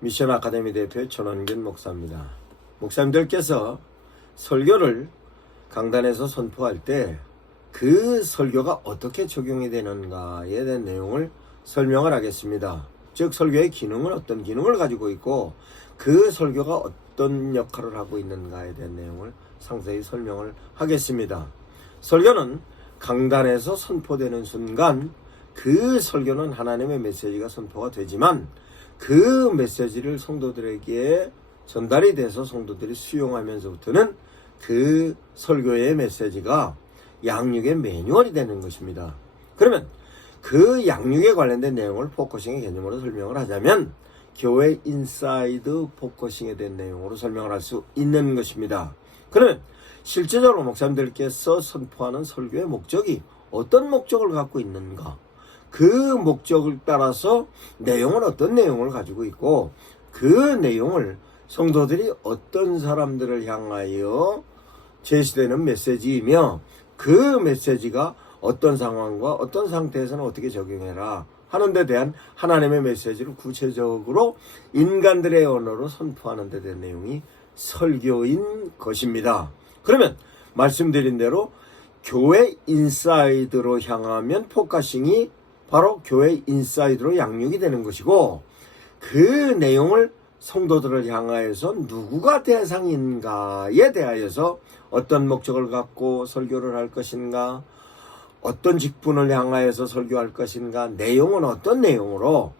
미션 아카데미 대표 전원균 목사입니다. 목사님들께서 설교를 강단에서 선포할 때 그 설교가 어떻게 적용이 되는가에 대한 내용을 설명을 하겠습니다. 즉 설교의 기능은 어떤 기능을 가지고 있고 그 설교가 어떤 역할을 하고 있는가에 대한 내용을 상세히 설명을 하겠습니다. 설교는 강단에서 선포되는 순간 그 설교는 하나님의 메시지가 선포가 되지만 그 메시지를 성도들에게 전달이 돼서 성도들이 수용하면서부터는 그 설교의 메시지가 양육의 매뉴얼이 되는 것입니다. 그러면 그 양육에 관련된 내용을 포커싱의 개념으로 설명을 하자면 교회 인사이드 포커싱에 대한 내용으로 설명을 할 수 있는 것입니다. 그러면 실제적으로 목사님들께서 선포하는 설교의 목적이 어떤 목적을 갖고 있는가, 그 목적을 따라서 내용은 어떤 내용을 가지고 있고 그 내용을 성도들이 어떤 사람들을 향하여 제시되는 메시지이며 그 메시지가 어떤 상황과 어떤 상태에서는 어떻게 적용해라 하는 데 대한 하나님의 메시지를 구체적으로 인간들의 언어로 선포하는 데 대한 내용이 설교인 것입니다. 그러면 말씀드린 대로 교회 인사이드로 향하면 포커싱이 바로 교회 인사이드로 양육이 되는 것이고 그 내용을 성도들을 향하여서 누구가 대상인가에 대하여서 어떤 목적을 갖고 설교를 할 것인가, 어떤 직분을 향하여서 설교할 것인가, 내용은 어떤 내용으로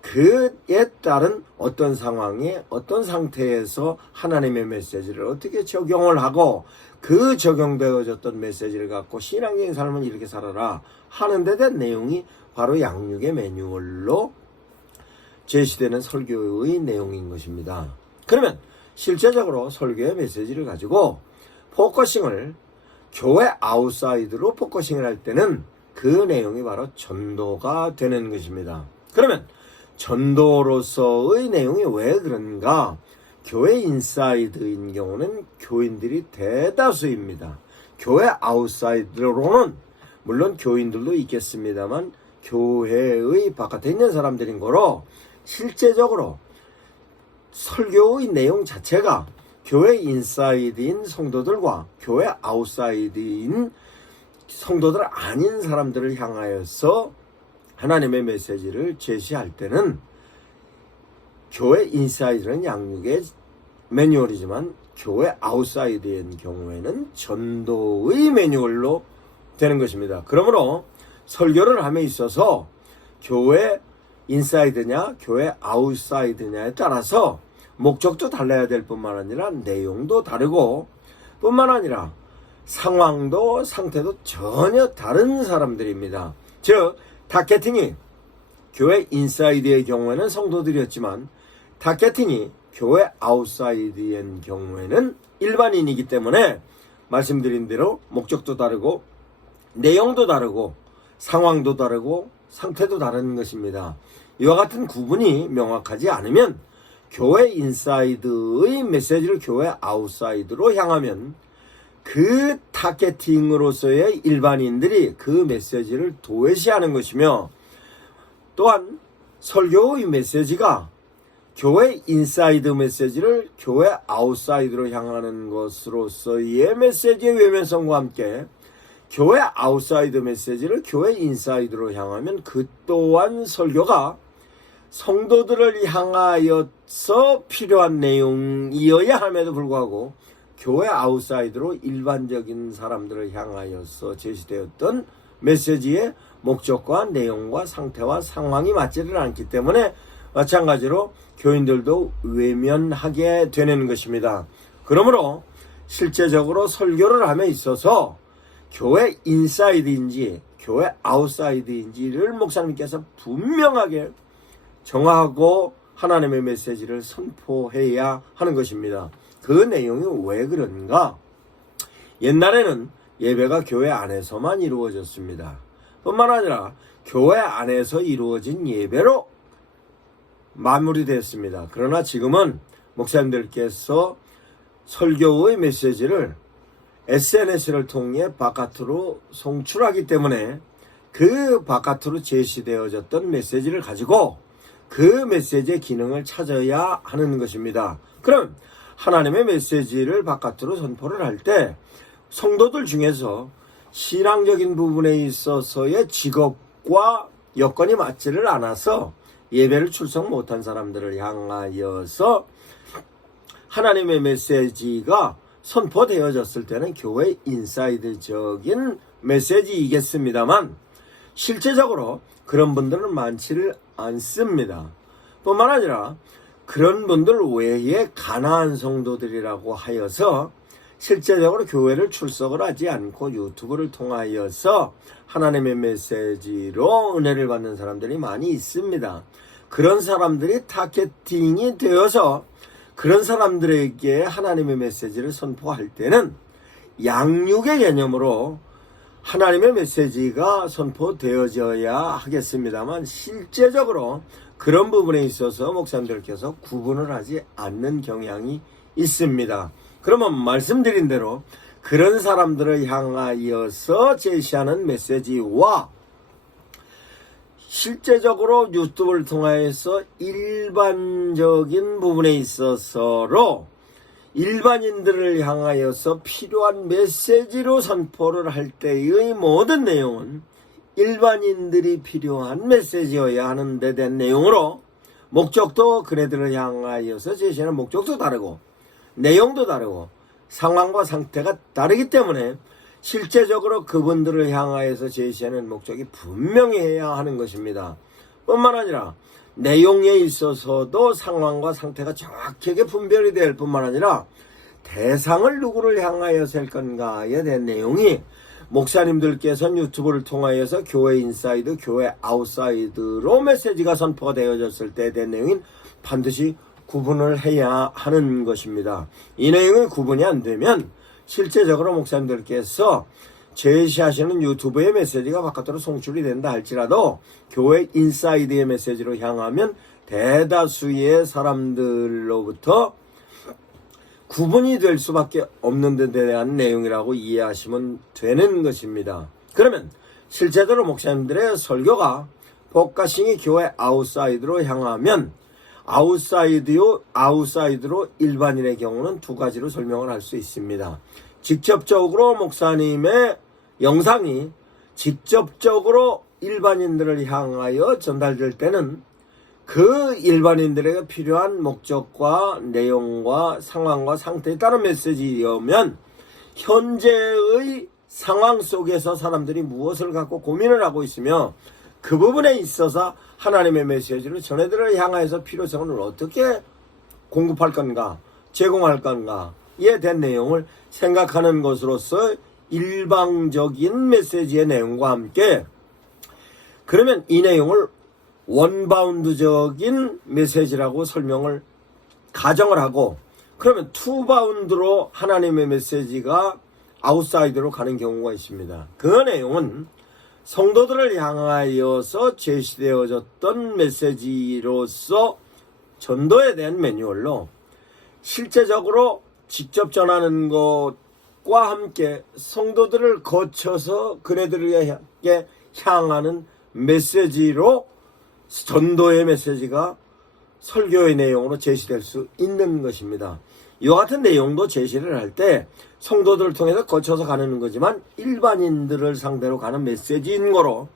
그에 따른 어떤 상황에 어떤 상태에서 하나님의 메시지를 어떻게 적용을 하고 그 적용되어졌던 메시지를 갖고 신앙적인 삶을 이렇게 살아라 하는 데 대한 내용이 바로 양육의 매뉴얼로 제시되는 설교의 내용인 것입니다. 그러면 실제적으로 설교의 메시지를 가지고 포커싱을 교회 아웃사이드로 포커싱을 할 때는 그 내용이 바로 전도가 되는 것입니다. 그러면 전도로서의 내용이 왜 그런가? 교회 인사이드인 경우는 교인들이 대다수입니다. 교회 아웃사이드로는 물론 교인들도 있겠습니다만 교회의 바깥에 있는 사람들인 거로 실제적으로 설교의 내용 자체가 교회 인사이드인 성도들과 교회 아웃사이드인 성도들 아닌 사람들을 향하여서 하나님의 메시지를 제시할 때는 교회 인사이드는 양육의 매뉴얼이지만 교회 아웃사이드인 경우에는 전도의 매뉴얼로 되는 것입니다. 그러므로 설교를 함에 있어서 교회 인사이드냐 교회 아웃사이드냐에 따라서 목적도 달라야 될 뿐만 아니라 내용도 다르고 뿐만 아니라 상황도 상태도 전혀 다른 사람들입니다. 즉 타겟팅이 교회 인사이드의 경우에는 성도들이었지만 타겟팅이 교회 아웃사이드의 경우에는 일반인이기 때문에 말씀드린 대로 목적도 다르고 내용도 다르고 상황도 다르고 상태도 다른 것입니다. 이와 같은 구분이 명확하지 않으면 교회 인사이드의 메시지를 교회 아웃사이드로 향하면 그 타겟팅으로서의 일반인들이 그 메시지를 도외시하는 것이며 또한 설교의 메시지가 교회 인사이드 메시지를 교회 아웃사이드로 향하는 것으로서의 메시지의 외면성과 함께 교회 아웃사이드 메시지를 교회 인사이드로 향하면 그 또한 설교가 성도들을 향하여서 필요한 내용이어야 함에도 불구하고 교회 아웃사이드로 일반적인 사람들을 향하여서 제시되었던 메시지의 목적과 내용과 상태와 상황이 맞지를 않기 때문에 마찬가지로 교인들도 외면하게 되는 것입니다. 그러므로 실제적으로 설교를 함에 있어서 교회 인사이드인지 교회 아웃사이드인지를 목사님께서 분명하게 정하고 하나님의 메시지를 선포해야 하는 것입니다. 그 내용이 왜 그런가? 옛날에는 예배가 교회 안에서만 이루어졌습니다. 뿐만 아니라 교회 안에서 이루어진 예배로 마무리됐습니다. 그러나 지금은 목사님들께서 설교의 메시지를 SNS를 통해 바깥으로 송출하기 때문에 그 바깥으로 제시되어졌던 메시지를 가지고 그 메시지의 기능을 찾아야 하는 것입니다. 그럼 하나님의 메시지를 바깥으로 선포를 할 때 성도들 중에서 신앙적인 부분에 있어서의 직업과 여건이 맞지를 않아서 예배를 출석 못한 사람들을 향하여서 하나님의 메시지가 선포되어졌을 때는 교회 인사이드적인 메시지이겠습니다만 실제적으로 그런 분들은 많지를 않습니다. 뿐만 아니라 그런 분들 외에 가난한 성도들이라고 하여서 실제적으로 교회를 출석을 하지 않고 유튜브를 통하여서 하나님의 메시지로 은혜를 받는 사람들이 많이 있습니다. 그런 사람들이 타겟팅이 되어서 그런 사람들에게 하나님의 메시지를 선포할 때는 양육의 개념으로 하나님의 메시지가 선포되어져야 하겠습니다만 실제적으로 그런 부분에 있어서 목사님들께서 구분을 하지 않는 경향이 있습니다. 그러면 말씀드린 대로 그런 사람들을 향하여서 제시하는 메시지와 실제적으로 유튜브를 통하여서 일반적인 부분에 있어서로 일반인들을 향하여서 필요한 메시지로 선포를 할 때의 모든 내용은 일반인들이 필요한 메시지여야 하는 데 대한 내용으로 목적도 그네들을 향하여서 제시하는 목적도 다르고 내용도 다르고 상황과 상태가 다르기 때문에 실제적으로 그분들을 향하여서 제시하는 목적이 분명해야 하는 것입니다. 뿐만 아니라 내용에 있어서도 상황과 상태가 정확하게 분별이 될 뿐만 아니라 대상을 누구를 향하여서 할 건가에 대한 내용이 목사님들께서는 유튜브를 통하여서 교회 인사이드, 교회 아웃사이드로 메시지가 선포가 되어졌을 때에 대한 내용인 반드시 구분을 해야 하는 것입니다. 이 내용이 구분이 안 되면 실제적으로 목사님들께서 제시하시는 유튜브의 메시지가 바깥으로 송출이 된다 할지라도 교회 인사이드의 메시지로 향하면 대다수의 사람들로부터 구분이 될 수밖에 없는 데 대한 내용이라고 이해하시면 되는 것입니다. 그러면 실제적으로 목사님들의 설교가 포커싱이 교회 아웃사이드로 향하면 아웃사이드로 일반인의 경우는 두 가지로 설명을 할 수 있습니다. 직접적으로 목사님의 영상이 직접적으로 일반인들을 향하여 전달될 때는 그 일반인들에게 필요한 목적과 내용과 상황과 상태에 따른 메시지이면 현재의 상황 속에서 사람들이 무엇을 갖고 고민을 하고 있으며 그 부분에 있어서 하나님의 메시지를 전해들을 향하여서 필요성을 어떻게 공급할 건가, 제공할 건가에 대한 내용을 생각하는 것으로서 일방적인 메시지의 내용과 함께 그러면 이 내용을 원바운드적인 메시지라고 가정을 하고 그러면 투바운드로 하나님의 메시지가 아웃사이드로 가는 경우가 있습니다. 그 내용은 성도들을 향하여서 제시되어졌던 메시지로서 전도에 대한 매뉴얼로 실제적으로 직접 전하는 것과 함께 성도들을 거쳐서 그네들에게 향하는 메시지로 전도의 메시지가 설교의 내용으로 제시될 수 있는 것입니다. 이와 같은 내용도 제시를 할 때 성도들을 통해서 거쳐서 가는 거지만 일반인들을 상대로 가는 메시지인 거로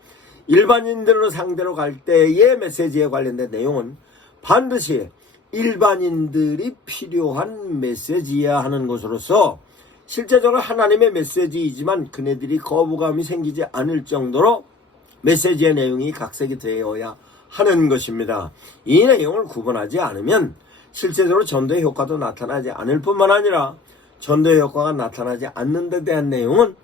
일반인들을 상대로 갈 때의 메시지에 관련된 내용은 반드시 일반인들이 필요한 메시지여야 하는 것으로서 실제적으로 하나님의 메시지이지만 그네들이 거부감이 생기지 않을 정도로 메시지의 내용이 각색이 되어야 하는 것입니다. 이 내용을 구분하지 않으면 실제적으로 전도의 효과도 나타나지 않을 뿐만 아니라 전도의 효과가 나타나지 않는 데 대한 내용은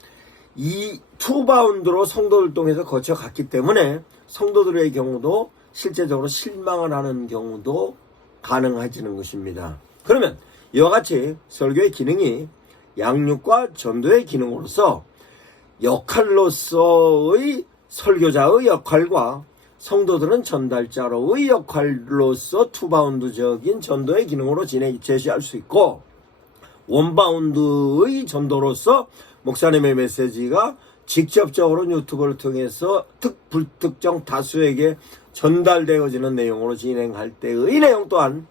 이 투바운드로 성도를 통해서 거쳐갔기 때문에 성도들의 경우도 실제적으로 실망을 하는 경우도 가능해지는 것입니다. 그러면 이와 같이 설교의 기능이 양육과 전도의 기능으로서 역할로서의 설교자의 역할과 성도들은 전달자로의 역할로서 투바운드적인 전도의 기능으로 제시할 수 있고 원바운드의 전도로서 목사님의 메시지가 직접적으로 유튜브를 통해서 불특정 다수에게 전달되어지는 내용으로 진행할 때의 내용 또한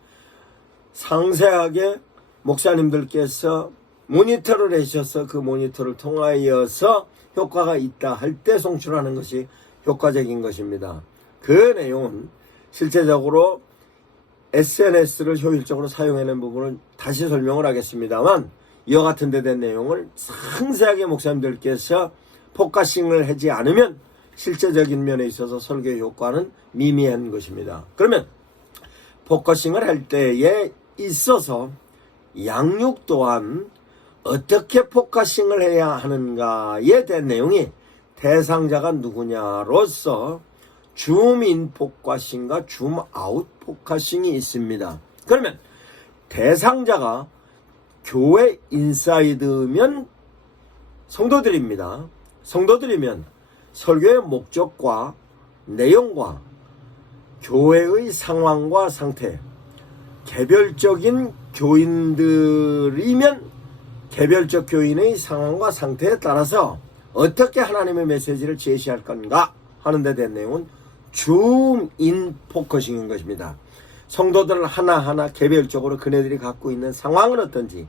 상세하게 목사님들께서 모니터를 하셔서 그 모니터를 통하여서 효과가 있다 할 때 송출하는 것이 효과적인 것입니다. 그 내용은 실제적으로 SNS를 효율적으로 사용하는 부분은 다시 설명을 하겠습니다만, 이와 같은 데 된 내용을 상세하게 목사님들께서 포커싱을 하지 않으면 실제적인 면에 있어서 설교 효과는 미미한 것입니다. 그러면 포커싱을 할 때에 있어서 양육 또한 어떻게 포커싱을 해야 하는가에 대한 내용이 대상자가 누구냐로서 줌인 포커싱과 줌아웃 포커싱이 있습니다. 그러면 대상자가 교회 인사이드면 성도들입니다. 성도들이면 설교의 목적과 내용과 교회의 상황과 상태, 개별적인 교인들이면 개별적 교인의 상황과 상태에 따라서 어떻게 하나님의 메시지를 제시할 건가 하는 데 대한 내용은 줌인 포커싱인 것입니다. 성도들 하나하나 개별적으로 그네들이 갖고 있는 상황은 어떤지,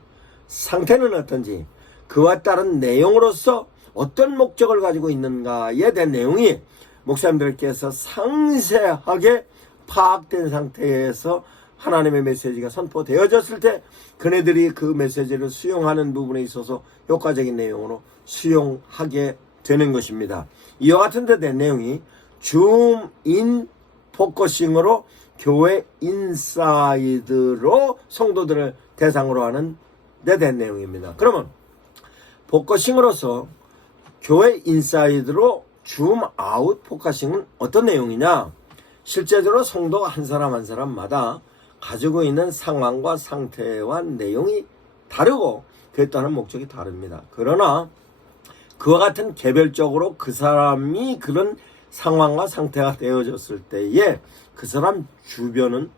상태는 어떤지, 그와 따른 내용으로서 어떤 목적을 가지고 있는가에 대한 내용이 목사님들께서 상세하게 파악된 상태에서 하나님의 메시지가 선포되어졌을 때 그네들이 그 메시지를 수용하는 부분에 있어서 효과적인 내용으로 수용하게 되는 것입니다. 이와 같은 데 된 내용이 줌인 포커싱으로 교회 인사이드로 성도들을 대상으로 하는 데 된 내용입니다. 그러면 포커싱으로서 교회 인사이드로 줌아웃 포커싱은 어떤 내용이냐? 실제적으로 성도가 한 사람 한 사람마다 가지고 있는 상황과 상태와 내용이 다르고 그에 따른 목적이 다릅니다. 그러나 그와 같은 개별적으로 그 사람이 그런 상황과 상태가 되어졌을 때에 그 사람 주변은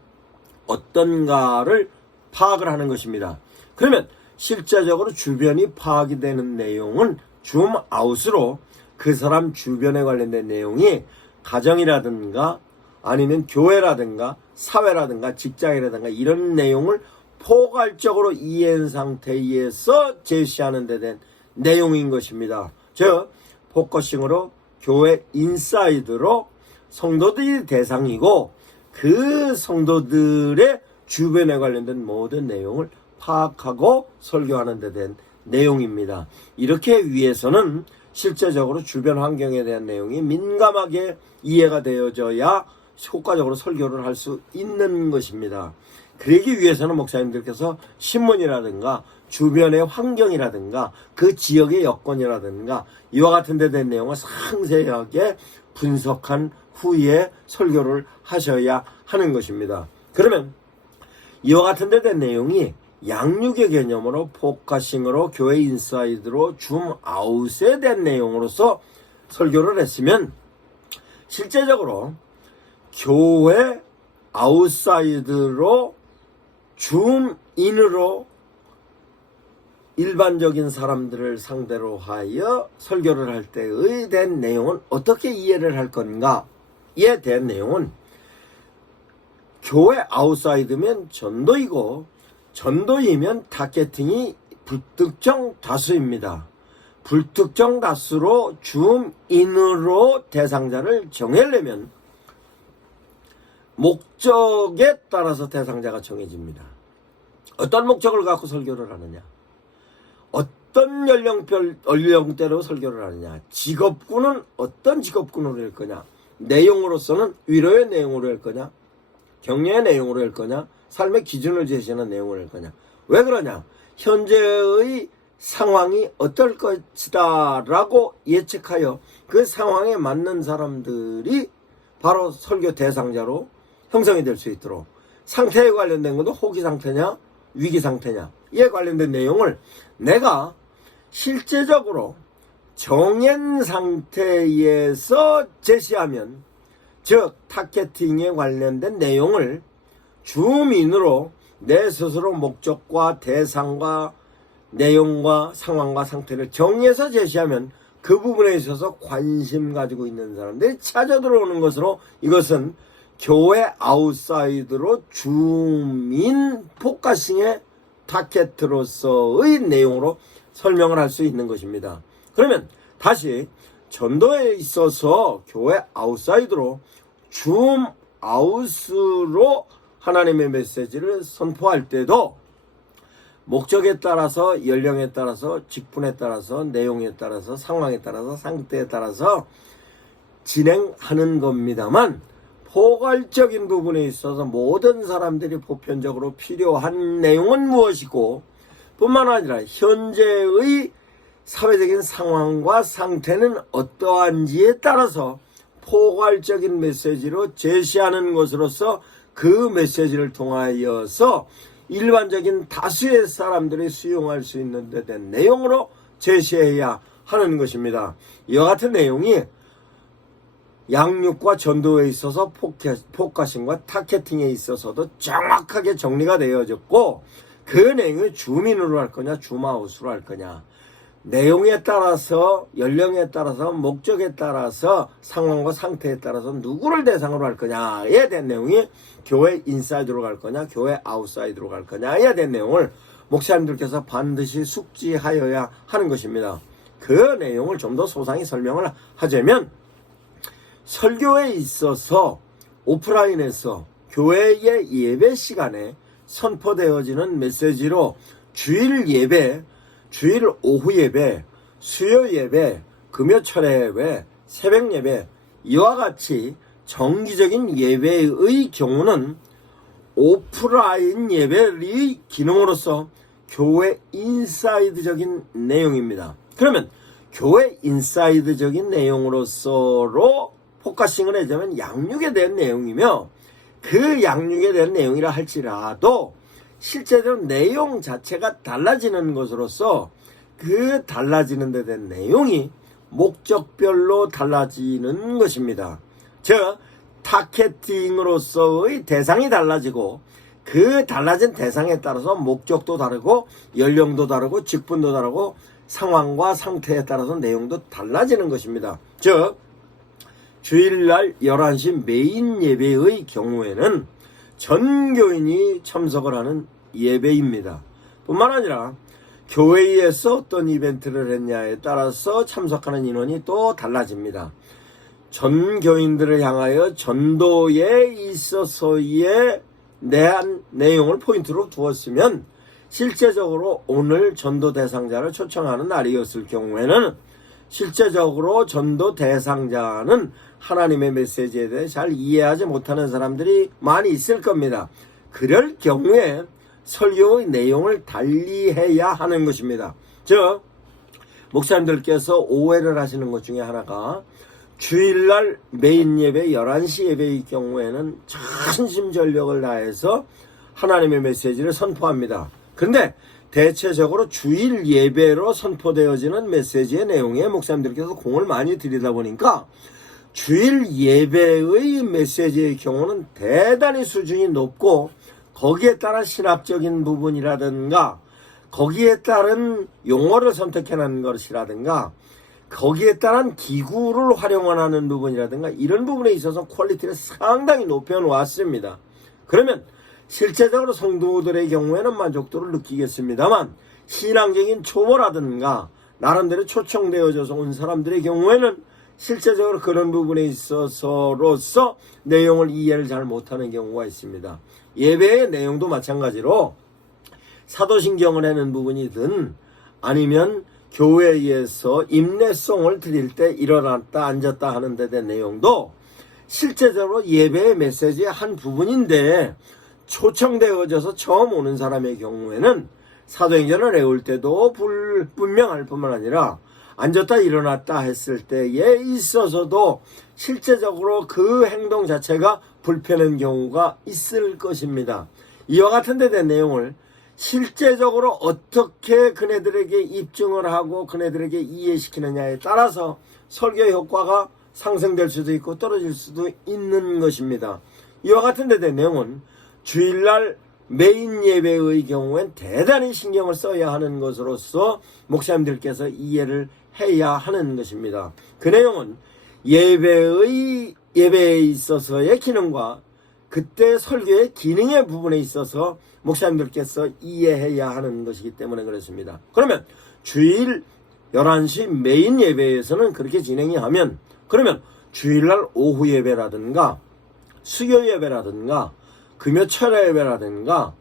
어떤가를 파악을 하는 것입니다. 그러면 실제적으로 주변이 파악이 되는 내용은 줌아웃으로 그 사람 주변에 관련된 내용이 가정이라든가 아니면 교회라든가 사회라든가 직장이라든가 이런 내용을 포괄적으로 이해한 상태에서 제시하는 데 된 내용인 것입니다. 즉 포커싱으로 교회 인사이드로 성도들이 대상이고 그 성도들의 주변에 관련된 모든 내용을 파악하고 설교하는 데 된 내용입니다. 이렇게 위해서는 실제적으로 주변 환경에 대한 내용이 민감하게 이해가 되어져야 효과적으로 설교를 할 수 있는 것입니다. 그러기 위해서는 목사님들께서 신문이라든가 주변의 환경이라든가 그 지역의 여건이라든가 이와 같은 데 대한 내용을 상세하게 분석한 후에 설교를 하셔야 하는 것입니다. 그러면 이와 같은 데 대한 내용이 양육의 개념으로 포커싱으로 교회 인사이드로 줌아웃에 대한 내용으로서 설교를 했으면 실제적으로 교회 아웃사이드로 줌인으로 일반적인 사람들을 상대로 하여 설교를 할 때의 대한 내용은 어떻게 이해를 할 건가에 대한 내용은 교회 아웃사이드면 전도이고 전도이면 타겟팅이 불특정 다수입니다. 불특정 다수로 줌인으로 대상자를 정하려면 목적에 따라서 대상자가 정해집니다. 어떤 목적을 갖고 설교를 하느냐, 어떤 연령대로 설교를 하느냐, 직업군은 어떤 직업군으로 할 거냐, 내용으로서는 위로의 내용으로 할 거냐, 격려의 내용으로 할 거냐, 삶의 기준을 제시하는 내용으로 할 거냐. 왜 그러냐? 현재의 상황이 어떨 것이다 라고 예측하여 그 상황에 맞는 사람들이 바로 설교 대상자로 형성이 될 수 있도록 상태에 관련된 것도 호기 상태냐 위기 상태냐 이에 관련된 내용을 내가 실제적으로 정한 상태에서 제시하면, 즉 타겟팅에 관련된 내용을 줌인으로 내 스스로 목적과 대상과 내용과 상황과 상태를 정해서 제시하면 그 부분에 있어서 관심 가지고 있는 사람들이 찾아 들어오는 것으로 이것은 교회 아웃사이드로 주민 포커싱의 타겟으로서의 내용으로 설명을 할 수 있는 것입니다. 그러면 다시 전도에 있어서 교회 아웃사이드로 줌 아웃으로 하나님의 메시지를 선포할 때도 목적에 따라서, 연령에 따라서, 직분에 따라서, 내용에 따라서, 상황에 따라서, 상태에 따라서 진행하는 겁니다만, 포괄적인 부분에 있어서 모든 사람들이 보편적으로 필요한 내용은 무엇이고, 뿐만 아니라 현재의 사회적인 상황과 상태는 어떠한지에 따라서 포괄적인 메시지로 제시하는 것으로서 그 메시지를 통하여서 일반적인 다수의 사람들이 수용할 수 있는 데 대한 내용으로 제시해야 하는 것입니다. 이와 같은 내용이 양육과 전도에 있어서 포커싱과 타겟팅에 있어서도 정확하게 정리가 되어졌고, 그 내용을 주민으로 할 거냐 줌아웃으로 할 거냐, 내용에 따라서, 연령에 따라서, 목적에 따라서, 상황과 상태에 따라서 누구를 대상으로 할 거냐에 대한 내용이 교회 인사이드로 갈 거냐 교회 아웃사이드로 갈 거냐에 대한 내용을 목사님들께서 반드시 숙지하여야 하는 것입니다. 그 내용을 좀 더 소상히 설명을 하자면, 설교에 있어서 오프라인에서 교회의 예배 시간에 선포되어지는 메시지로 주일 예배, 주일 오후 예배, 수요 예배, 금요철 예배, 새벽 예배, 이와 같이 정기적인 예배의 경우는 오프라인 예배의 기능으로서 교회 인사이드적인 내용입니다. 그러면 교회 인사이드적인 내용으로서로 포커싱을 하자면 양육에 대한 내용이며, 그 양육에 대한 내용이라 할지라도 실제로 내용 자체가 달라지는 것으로서 그 달라지는 데 대한 내용이 목적별로 달라지는 것입니다. 즉 타겟팅으로서의 대상이 달라지고, 그 달라진 대상에 따라서 목적도 다르고, 연령도 다르고, 직분도 다르고, 상황과 상태에 따라서 내용도 달라지는 것입니다. 즉 주일날 11시 메인 예배의 경우에는 전 교인이 참석을 하는 예배입니다. 뿐만 아니라 교회에서 어떤 이벤트를 했냐에 따라서 참석하는 인원이 또 달라집니다. 전 교인들을 향하여 전도에 있어서의 대한 내용을 포인트로 두었으면, 실제적으로 오늘 전도 대상자를 초청하는 날이었을 경우에는 실제적으로 전도 대상자는 하나님의 메시지에 대해 잘 이해하지 못하는 사람들이 많이 있을 겁니다. 그럴 경우에 설교의 내용을 달리해야 하는 것입니다. 즉 목사님들께서 오해를 하시는 것 중에 하나가, 주일날 메인 예배 11시 예배의 경우에는 전심전력을 다해서 하나님의 메시지를 선포합니다. 그런데 대체적으로 주일 예배로 선포되어지는 메시지의 내용에 목사님들께서 공을 많이 들이다 보니까 주일 예배의 메시지의 경우는 대단히 수준이 높고, 거기에 따라 신학적인 부분이라든가, 거기에 따른 용어를 선택해내는 것이라든가, 거기에 따른 기구를 활용하는 부분이라든가, 이런 부분에 있어서 퀄리티를 상당히 높여놓았습니다. 그러면 실제적으로 성도들의 경우에는 만족도를 느끼겠습니다만, 신앙적인 초보라든가 나름대로 초청되어져서 온 사람들의 경우에는 실제적으로 그런 부분에 있어서로서 내용을 이해를 잘 못하는 경우가 있습니다. 예배의 내용도 마찬가지로 사도신경을 하는 부분이든, 아니면 교회에서 임례송을 드릴 때 일어났다 앉았다 하는 데 대한 내용도 실제적으로 예배의 메시지의 한 부분인데, 초청되어져서 처음 오는 사람의 경우에는 사도행전을 외울 때도 분명할 뿐만 아니라 앉았다 일어났다 했을 때에 있어서도 실제적으로 그 행동 자체가 불편한 경우가 있을 것입니다. 이와 같은 데 대한 내용을 실제적으로 어떻게 그네들에게 입증을 하고 그네들에게 이해시키느냐에 따라서 설교 효과가 상승될 수도 있고 떨어질 수도 있는 것입니다. 이와 같은 데 대한 내용은 주일날 메인 예배의 경우엔 대단히 신경을 써야 하는 것으로서 목사님들께서 이해를 해야 하는 것입니다. 그 내용은 예배에 있어서의 기능과 그때 설교의 기능의 부분에 있어서 목사님들께서 이해해야 하는 것이기 때문에 그렇습니다. 그러면 주일 11시 메인 예배에서는 그렇게 진행이 하면, 그러면 주일날 오후 예배라든가 수요 예배라든가 금요 철야 예배라든가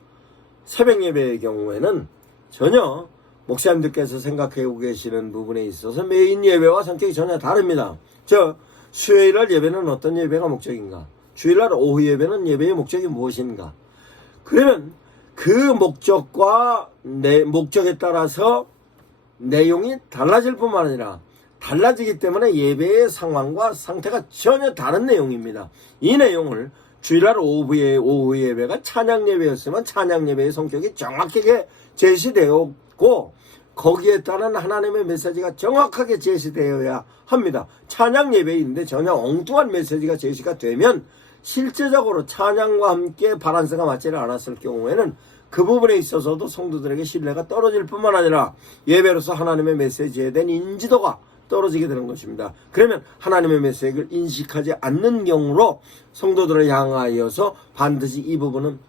새벽 예배의 경우에는 전혀 목사님들께서 생각하고 계시는 부분에 있어서 메인 예배와 성격이 전혀 다릅니다. 수요일날 예배는 어떤 예배가 목적인가? 주일날 오후 예배는 예배의 목적이 무엇인가? 그러면 그 목적과 목적에 따라서 내용이 달라질 뿐만 아니라 달라지기 때문에 예배의 상황과 상태가 전혀 다른 내용입니다. 이 내용을 주일날 오후 예배가 찬양 예배였으면 찬양 예배의 성격이 정확하게 제시되었고 거기에 따른 하나님의 메시지가 정확하게 제시되어야 합니다. 찬양 예배인데 전혀 엉뚱한 메시지가 제시가 되면 실제적으로 찬양과 함께 바란스가 맞지를 않았을 경우에는 그 부분에 있어서도 성도들에게 신뢰가 떨어질 뿐만 아니라 예배로서 하나님의 메시지에 대한 인지도가 떨어지게 되는 것입니다. 그러면 하나님의 메시지를 인식하지 않는 경우로 성도들을 향하여서 반드시 이 부분은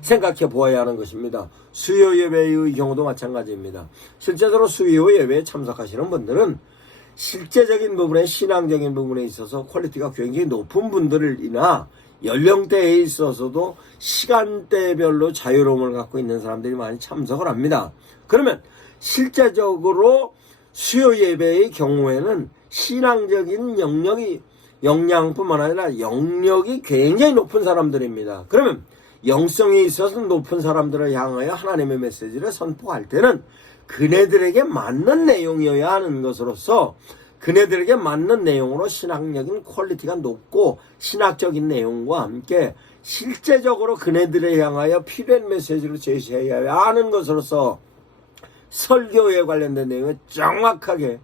생각해 보아야 하는 것입니다. 수요 예배의 경우도 마찬가지입니다. 실제적으로 수요 예배에 참석하시는 분들은 실제적인 부분에 신앙적인 부분에 있어서 퀄리티가 굉장히 높은 분들이나 연령대에 있어서도 시간대별로 자유로움을 갖고 있는 사람들이 많이 참석을 합니다. 그러면 실제적으로 수요 예배의 경우에는 신앙적인 역량뿐만 아니라 영역이 굉장히 높은 사람들입니다. 그러면 영성이 있어서 높은 사람들을 향하여 하나님의 메시지를 선포할 때는 그네들에게 맞는 내용이어야 하는 것으로서 그네들에게 맞는 내용으로 신학적인 퀄리티가 높고 신학적인 내용과 함께 실제적으로 그네들을 향하여 필요한 메시지를 제시해야 하는 것으로서 설교에 관련된 내용을 정확하게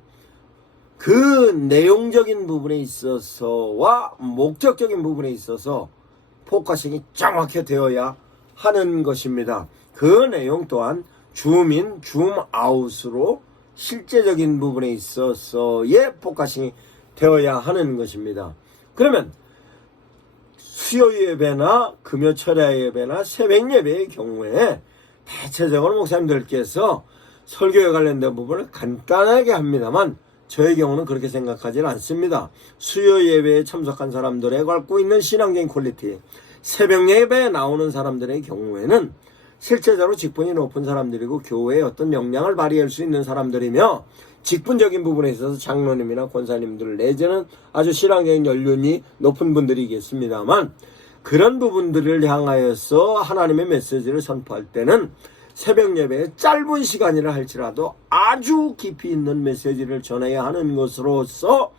그 내용적인 부분에 있어서와 목적적인 부분에 있어서 포커싱이 정확히 되어야 하는 것입니다. 그 내용 또한 줌인, 줌아웃으로 실제적인 부분에 있어서의 포커싱이 되어야 하는 것입니다. 그러면 수요 예배나 금요 철야 예배나 새벽 예배의 경우에 대체적으로 목사님들께서 설교에 관련된 부분을 간단하게 합니다만 저의 경우는 그렇게 생각하지는 않습니다. 수요 예배에 참석한 사람들의 갖고 있는 신앙적인 퀄리티, 새벽 예배에 나오는 사람들의 경우에는 실제적으로 직분이 높은 사람들이고 교회에 어떤 역량을 발휘할 수 있는 사람들이며 직분적인 부분에 있어서 장로님이나 권사님들 내지는 아주 신앙적인 연륜이 높은 분들이겠습니다만 그런 부분들을 향하여서 하나님의 메시지를 선포할 때는 새벽 예배에 짧은 시간이라 할지라도 아주 깊이 있는 메시지를 전해야 하는 것으로서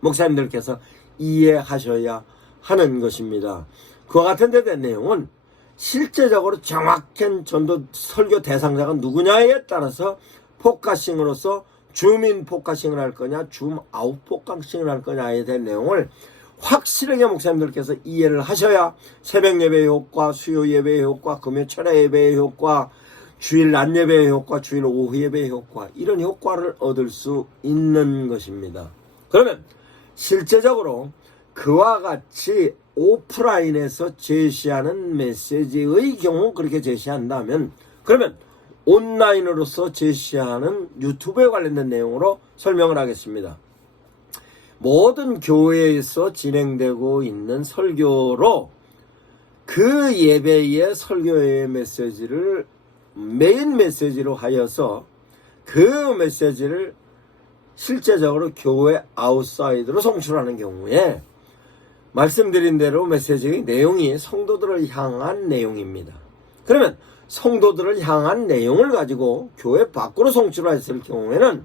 목사님들께서 이해하셔야 하는 것입니다. 그와 같은 데 대한 내용은 실제적으로 정확한 전도 설교 대상자가 누구냐에 따라서 포커싱으로서 줌인 포커싱을 할 거냐 줌아웃 포커싱을 할 거냐에 대한 내용을 확실하게 목사님들께서 이해를 하셔야 새벽 예배의 효과, 수요 예배의 효과, 금요 철야 예배의 효과, 주일 낮 예배의 효과, 주일 오후 예배의 효과 이런 효과를 얻을 수 있는 것입니다. 그러면 실제적으로 그와 같이 오프라인에서 제시하는 메시지의 경우 그렇게 제시한다면 그러면 온라인으로서 제시하는 유튜브에 관련된 내용으로 설명을 하겠습니다. 모든 교회에서 진행되고 있는 설교로 그 예배의 설교의 메시지를 메인 메시지로 하여서 그 메시지를 실제적으로 교회 아웃사이드로 송출하는 경우에 말씀드린 대로 메시지의 내용이 성도들을 향한 내용입니다. 그러면 성도들을 향한 내용을 가지고 교회 밖으로 송출했을 경우에는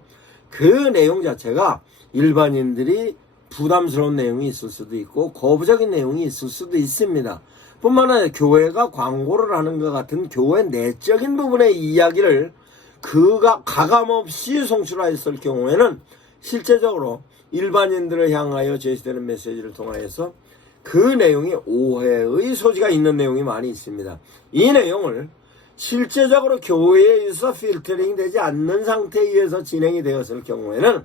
그 내용 자체가 일반인들이 부담스러운 내용이 있을 수도 있고 거부적인 내용이 있을 수도 있습니다. 뿐만 아니라 교회가 광고를 하는 것 같은 교회 내적인 부분의 이야기를 그가 가감없이 송출하였을 경우에는 실제적으로 일반인들을 향하여 제시되는 메시지를 통하여서 그 내용이 오해의 소지가 있는 내용이 많이 있습니다. 이 내용을 실제적으로 교회에서 필터링 되지 않는 상태에 의해서 진행이 되었을 경우에는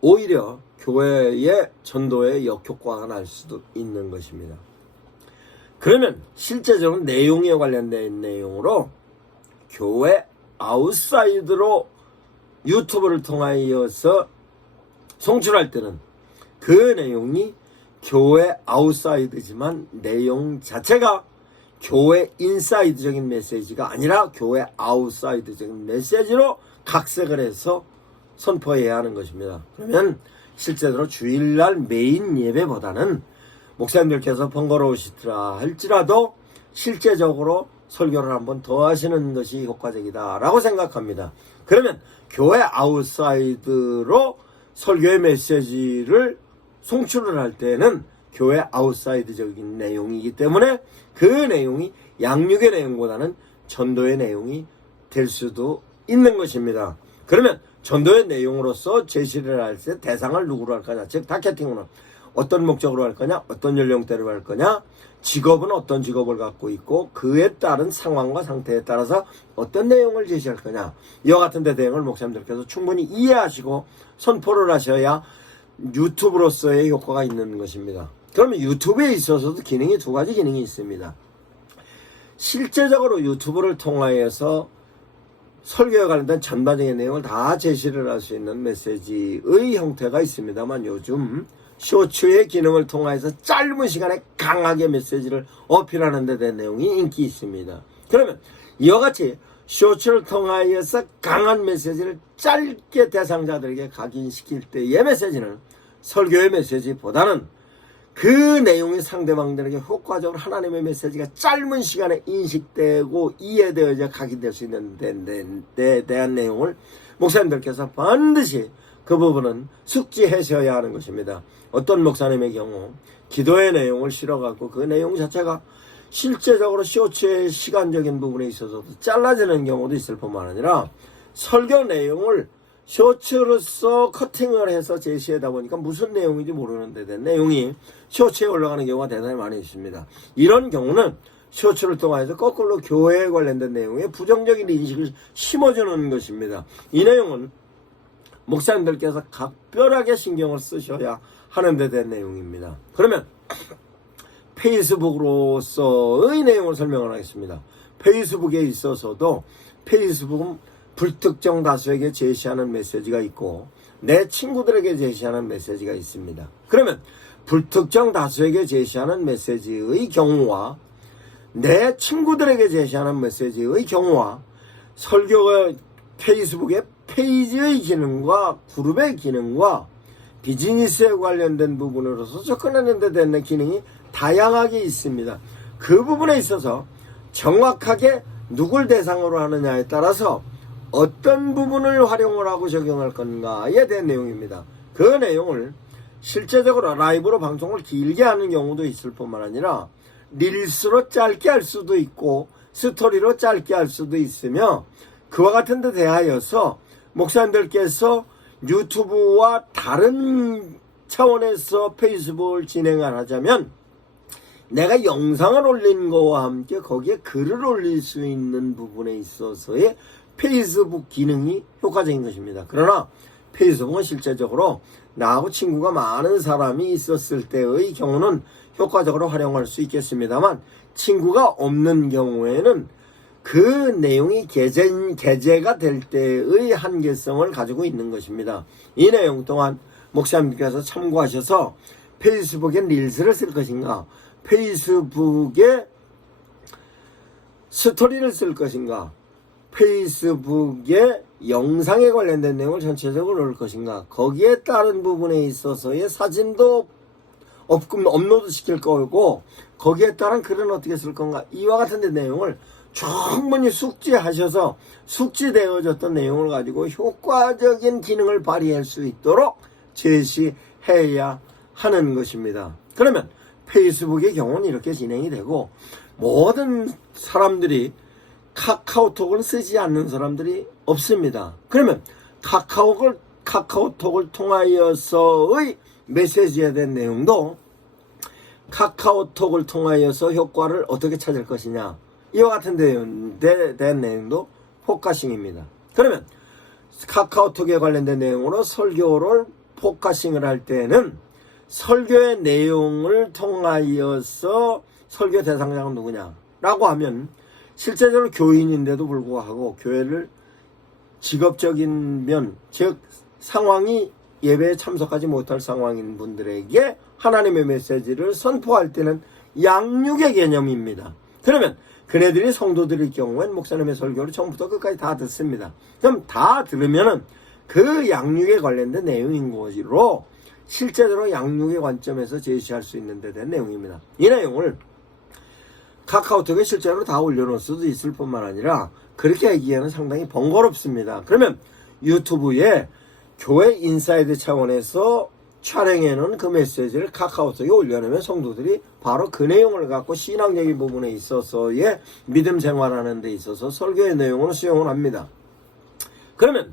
오히려 교회의 전도에 역효과가 날 수도 있는 것입니다. 그러면 실제적으로 내용에 관련된 내용으로 교회 아웃사이드로 유튜브를 통하여서 송출할 때는 그 내용이 교회 아웃사이드지만 내용 자체가 교회 인사이드적인 메시지가 아니라 교회 아웃사이드적인 메시지로 각색을 해서 선포해야 하는 것입니다. 그러면 실제로 주일날 메인 예배보다는 목사님들께서 번거로우시더라 할지라도 실제적으로 설교를 한번 더 하시는 것이 효과적이다라고 생각합니다. 그러면 교회 아웃사이드로 설교의 메시지를 송출을 할 때는 교회 아웃사이드적인 내용이기 때문에 그 내용이 양육의 내용보다는 전도의 내용이 될 수도 있는 것입니다. 그러면 전도의 내용으로서 제시를 할 때 대상을 누구로 할 거냐, 즉 타겟팅으로 어떤 목적으로 할 거냐, 어떤 연령대로 할 거냐, 직업은 어떤 직업을 갖고 있고 그에 따른 상황과 상태에 따라서 어떤 내용을 제시할 거냐, 이와 같은 데 대응을 목사님들께서 충분히 이해하시고 선포를 하셔야 유튜브로서의 효과가 있는 것입니다. 그러면 유튜브에 있어서도 기능이 두 가지 기능이 있습니다. 실제적으로 유튜브를 통하여서 설교에 관련된 전반적인 내용을 다 제시를 할 수 있는 메시지의 형태가 있습니다만 요즘 쇼츠의 기능을 통해서 짧은 시간에 강하게 메시지를 어필하는 데 대한 내용이 인기 있습니다. 그러면 이와 같이 쇼츠를 통하여서 강한 메시지를 짧게 대상자들에게 각인시킬 때의 메시지는 설교의 메시지보다는 그 내용이 상대방들에게 효과적으로 하나님의 메시지가 짧은 시간에 인식되고 이해되어져 각인될 수 있는 데 대한 내용을 목사님들께서 반드시 그 부분은 숙지하셔야 하는 것입니다. 어떤 목사님의 경우 기도의 내용을 실어갖고 그 내용 자체가 실제적으로 쇼츠의 시간적인 부분에 있어서도 잘라지는 경우도 있을 뿐만 아니라 설교 내용을 쇼츠로서 커팅을 해서 제시하다 보니까 무슨 내용인지 모르는데 된 내용이 쇼츠에 올라가는 경우가 대단히 많이 있습니다. 이런 경우는 쇼츠를 통해서 거꾸로 교회에 관련된 내용에 부정적인 인식을 심어주는 것입니다. 이 내용은 목사님들께서 각별하게 신경을 쓰셔야 하는 데 대한 내용입니다. 그러면 페이스북으로서의 내용을 설명을 하겠습니다. 페이스북에 있어서도 페이스북은 불특정 다수에게 제시하는 메시지가 있고 내 친구들에게 제시하는 메시지가 있습니다. 그러면 불특정 다수에게 제시하는 메시지의 경우와 내 친구들에게 제시하는 메시지의 경우와 설교가 페이스북의 페이지의 기능과 그룹의 기능과 비즈니스에 관련된 부분으로서 접근하는 데 대한 기능이 다양하게 있습니다. 그 부분에 있어서 정확하게 누굴 대상으로 하느냐에 따라서 어떤 부분을 활용을 하고 적용할 건가에 대한 내용입니다. 그 내용을 실제적으로 라이브로 방송을 길게 하는 경우도 있을 뿐만 아니라 릴스로 짧게 할 수도 있고 스토리로 짧게 할 수도 있으며 그와 같은 데 대하여서 목사님들께서 유튜브와 다른 차원에서 페이스북을 진행을 하자면 내가 영상을 올린 거와 함께 거기에 글을 올릴 수 있는 부분에 있어서의 페이스북 기능이 효과적인 것입니다. 그러나 페이스북은 실제적으로 나하고 친구가 많은 사람이 있었을 때의 경우는 효과적으로 활용할 수 있겠습니다만 친구가 없는 경우에는 그 내용이 게재가 될 때의 한계성을 가지고 있는 것입니다. 이 내용 또한 목사님께서 참고하셔서 페이스북에 릴스를 쓸 것인가, 페이스북에 스토리를 쓸 것인가, 페이스북에 영상에 관련된 내용을 전체적으로 넣을 것인가, 거기에 따른 부분에 있어서의 사진도 업로드 시킬 거고 거기에 따른 글은 어떻게 쓸 건가, 이와 같은 데 내용을 충분히 숙지하셔서 숙지되어졌던 내용을 가지고 효과적인 기능을 발휘할 수 있도록 제시해야 하는 것입니다. 그러면 페이스북의 경우는 이렇게 진행이 되고 모든 사람들이 카카오톡을 쓰지 않는 사람들이 없습니다. 그러면 카카오톡을 통하여서의 메시지에 대한 내용도 카카오톡을 통하여서 효과를 어떻게 찾을 것이냐, 이와 같은 데 대한 내용도 포커싱입니다. 그러면 카카오톡에 관련된 내용으로 설교를 포커싱을 할 때는 설교의 내용을 통하여서 설교 대상자가 누구냐라고 하면 실제적으로 교인인데도 불구하고 교회를 직업적인 면, 즉 상황이 예배에 참석하지 못할 상황인 분들에게 하나님의 메시지를 선포할 때는 양육의 개념입니다. 그러면 그네들이 성도들일 경우엔 목사님의 설교를 처음부터 끝까지 다 듣습니다. 그럼 다 들으면은 그 양육에 관련된 내용인 것으로 실제적으로 양육의 관점에서 제시할 수 있는 데 대한 내용입니다. 이 내용을 카카오톡에 실제로 다 올려놓을 수도 있을 뿐만 아니라 그렇게 하기에는 상당히 번거롭습니다. 그러면 유튜브에 교회 인사이드 차원에서 촬영해놓은 그 메시지를 카카오톡에 올려놓으면 성도들이 바로 그 내용을 갖고 신앙적인 부분에 있어서의 믿음 생활하는 데 있어서 설교의 내용으로 수용을 합니다. 그러면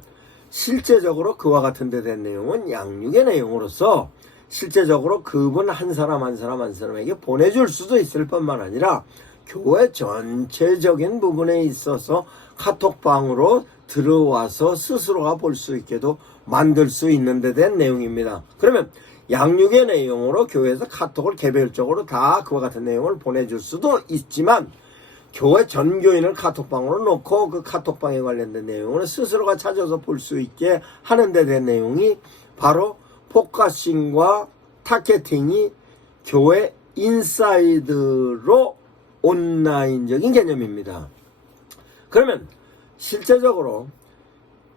실제적으로 그와 같은 데 된 내용은 양육의 내용으로서 실제적으로 그분 한 사람 한 사람에게 보내줄 수도 있을 뿐만 아니라 교회 전체적인 부분에 있어서 카톡방으로 들어와서 스스로가 볼 수 있게도 만들 수 있는 데 대한 내용입니다. 그러면 양육의 내용으로 교회에서 카톡을 개별적으로 다 그와 같은 내용을 보내줄 수도 있지만 교회 전 교인을 카톡방으로 놓고 그 카톡방에 관련된 내용을 스스로가 찾아서 볼 수 있게 하는 데 대한 내용이 바로 포커싱과 타겟팅이 교회 인사이드로 온라인적인 개념입니다. 그러면 실제적으로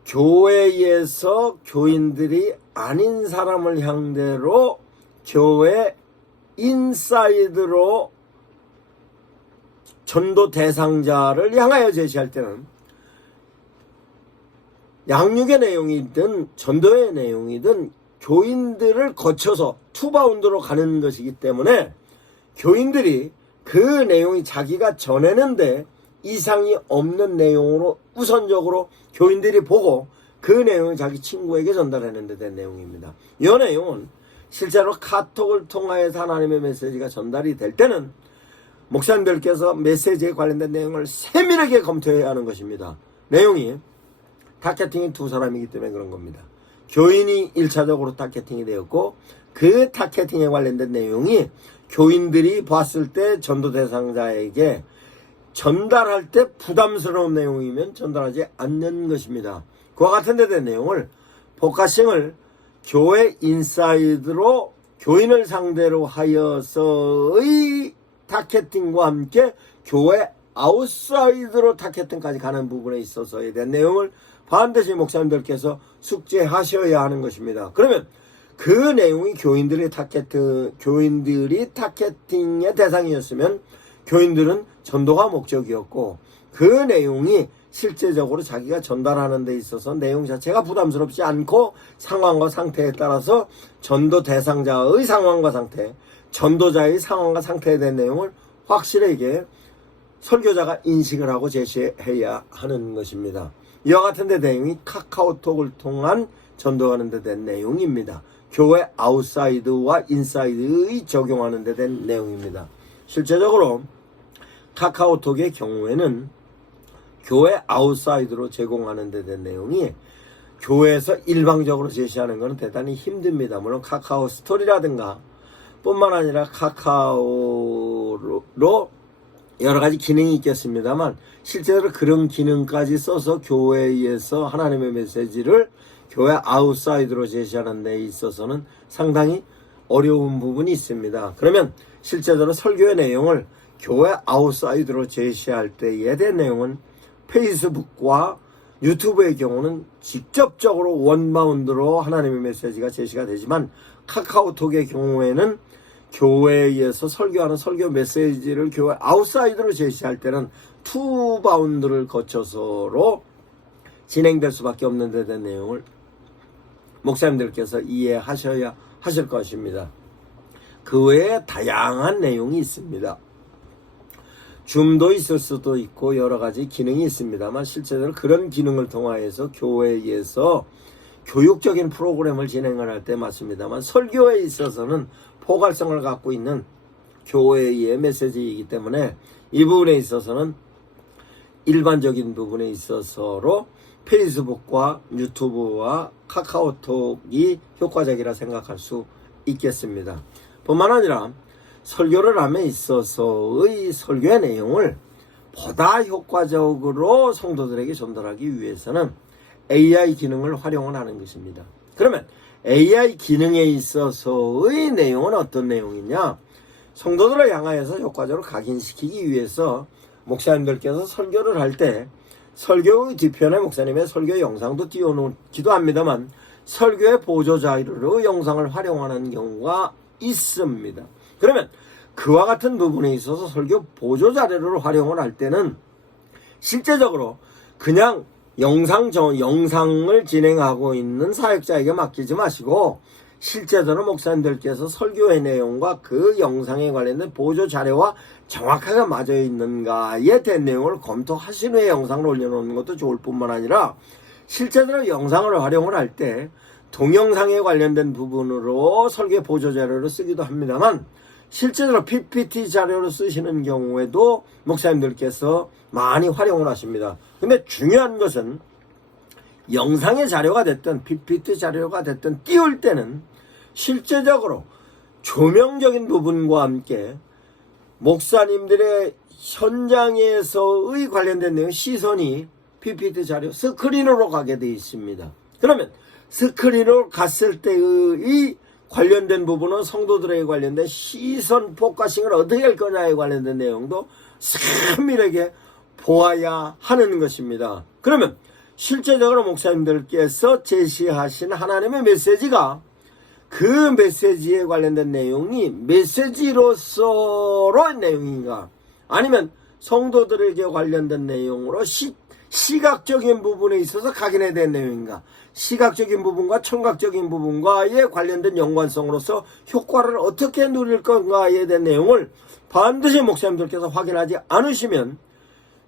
교회에서 교인들이 아닌 사람을 상대로 교회 인사이드로 전도 대상자를 향하여 제시할 때는 양육의 내용이든 전도의 내용이든 교인들을 거쳐서 투바운드로 가는 것이기 때문에 교인들이 그 내용이 자기가 전했는데 이상이 없는 내용으로 우선적으로 교인들이 보고 그 내용을 자기 친구에게 전달하는 데 대한 내용입니다. 이 내용은 실제로 카톡을 통하여서 하나님의 메시지가 전달이 될 때는 목사님들께서 메시지에 관련된 내용을 세밀하게 검토해야 하는 것입니다. 내용이 타겟팅이 두 사람이기 때문에 그런 겁니다. 교인이 1차적으로 타겟팅이 되었고 그 타겟팅에 관련된 내용이 교인들이 봤을 때 전도 대상자에게 전달할 때 부담스러운 내용이면 전달하지 않는 것입니다. 그와 같은 데 대한 내용을 포커싱을 교회 인사이드로 교인을 상대로 하여서의 타겟팅과 함께 교회 아웃사이드로 타겟팅까지 가는 부분에 있어서에 대한 내용을 반드시 목사님들께서 숙지하셔야 하는 것입니다. 그러면 그 내용이 교인들이 타겟팅의 대상이었으면 교인들은 전도가 목적이었고 그 내용이 실제적으로 자기가 전달하는 데 있어서 내용 자체가 부담스럽지 않고 상황과 상태에 따라서 전도 대상자의 상황과 상태, 전도자의 상황과 상태에 대한 내용을 확실하게 설교자가 인식을 하고 제시해야 하는 것입니다. 이와 같은 데 내용이 카카오톡을 통한 전도하는 데 된 내용입니다. 교회 아웃사이드와 인사이드의 적용하는 데 된 내용입니다. 실제적으로 카카오톡의 경우에는 교회 아웃사이드로 제공하는 데 된 내용이 교회에서 일방적으로 제시하는 것은 대단히 힘듭니다. 물론 카카오 스토리라든가 뿐만 아니라 카카오로 여러 가지 기능이 있겠습니다만 실제로 그런 기능까지 써서 교회에서 하나님의 메시지를 교회 아웃사이드로 제시하는 데 있어서는 상당히 어려운 부분이 있습니다. 그러면 실제적으로 설교의 내용을 교회 아웃사이드로 제시할 때에 대한 내용은 페이스북과 유튜브의 경우는 직접적으로 원바운드로 하나님의 메시지가 제시가 되지만 카카오톡의 경우에는 교회에서 설교하는 설교 메시지를 교회 아웃사이드로 제시할 때는 투바운드를 거쳐서로 진행될 수밖에 없는 데 대한 내용을 목사님들께서 이해하셔야 하실 것입니다. 그 외에 다양한 내용이 있습니다. 줌도 있을 수도 있고 여러 가지 기능이 있습니다만 실제로 그런 기능을 통하여서 교회에서 교육적인 프로그램을 진행을 할 때 맞습니다만 설교에 있어서는 포괄성을 갖고 있는 교회의 메시지이기 때문에 이 부분에 있어서는 일반적인 부분에 있어서로 페이스북과 유튜브와 카카오톡이 효과적이라 생각할 수 있겠습니다. 뿐만 아니라 설교를 함에 있어서의 설교의 내용을 보다 효과적으로 성도들에게 전달하기 위해서는 AI 기능을 활용을 하는 것입니다. 그러면 AI 기능에 있어서의 내용은 어떤 내용이냐? 성도들을 향하여서 효과적으로 각인시키기 위해서 목사님들께서 설교를 할 때 설교의 뒤편에 목사님의 설교 영상도 띄워놓기도 합니다만 설교의 보조 자료로 영상을 활용하는 경우가 있습니다. 그러면 그와 같은 부분에 있어서 설교 보조 자료를 활용을 할 때는 실제적으로 그냥 영상을 진행하고 있는 사역자에게 맡기지 마시고 실제적으로 목사님들께서 설교의 내용과 그 영상에 관련된 보조 자료와 정확하게 맞아 있는가에 대한 내용을 검토하신 후에 영상을 올려놓는 것도 좋을 뿐만 아니라 실제적으로 영상을 활용을 할 때 동영상에 관련된 부분으로 설교 보조 자료를 쓰기도 합니다만 실제로 PPT 자료로 쓰시는 경우에도 목사님들께서 많이 활용을 하십니다. 근데 중요한 것은 영상의 자료가 됐든 PPT 자료가 됐든 띄울 때는 실제적으로 조명적인 부분과 함께 목사님들의 현장에서의 관련된 내용 시선이 PPT 자료 스크린으로 가게 되어 있습니다. 그러면 스크린으로 갔을 때의 관련된 부분은 성도들에게 관련된 시선 포커싱을 어떻게 할 거냐에 관련된 내용도 세밀하게 보아야 하는 것입니다. 그러면 실제적으로 목사님들께서 제시하신 하나님의 메시지가 그 메시지에 관련된 내용이 메시지로서의 내용인가 아니면 성도들에게 관련된 내용으로 시각적인 부분에 있어서 각인해야 될 내용인가 시각적인 부분과 청각적인 부분과의 관련된 연관성으로서 효과를 어떻게 누릴 건가에 대한 내용을 반드시 목사님들께서 확인하지 않으시면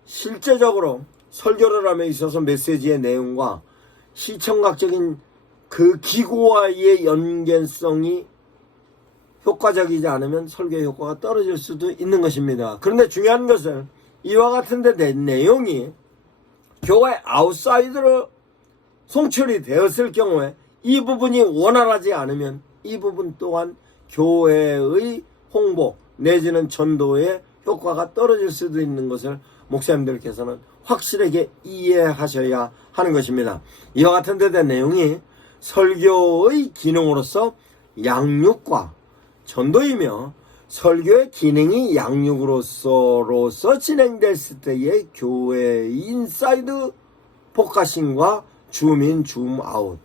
실제적으로 설교를 함에 있어서 메시지의 내용과 시청각적인 그 기구와의 연계성이 효과적이지 않으면 설교의 효과가 떨어질 수도 있는 것입니다. 그런데 중요한 것은 이와 같은 데 내용이 교회 아웃사이드로 송출이 되었을 경우에 이 부분이 원활하지 않으면 이 부분 또한 교회의 홍보 내지는 전도의 효과가 떨어질 수도 있는 것을 목사님들께서는 확실하게 이해하셔야 하는 것입니다. 이와 같은 데 대한 내용이 설교의 기능으로서 양육과 전도이며 설교의 기능이 양육으로서 진행됐을 때의 교회의 인사이드 포커싱과 줌인 줌아웃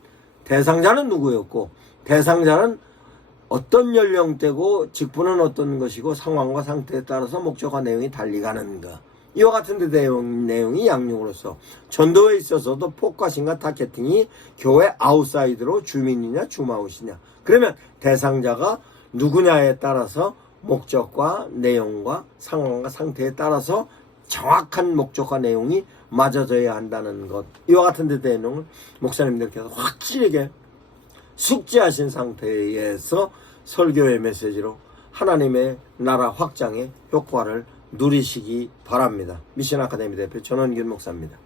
대상자는 누구였고 대상자는 어떤 연령대고 직분은 어떤 것이고 상황과 상태에 따라서 목적과 내용이 달리 가는가 이와 같은 데 내용이 양육으로서 전도에 있어서도 포커싱과 타겟팅이 교회 아웃사이드로 줌인이냐 줌아웃이냐 그러면 대상자가 누구냐에 따라서 목적과 내용과 상황과 상태에 따라서 정확한 목적과 내용이 맞아져야 한다는 것 이와 같은 데 내용을 목사님들께서 확실하게 숙지하신 상태에서 설교의 메시지로 하나님의 나라 확장의 효과를 누리시기 바랍니다. 미션 아카데미 대표 전원균 목사입니다.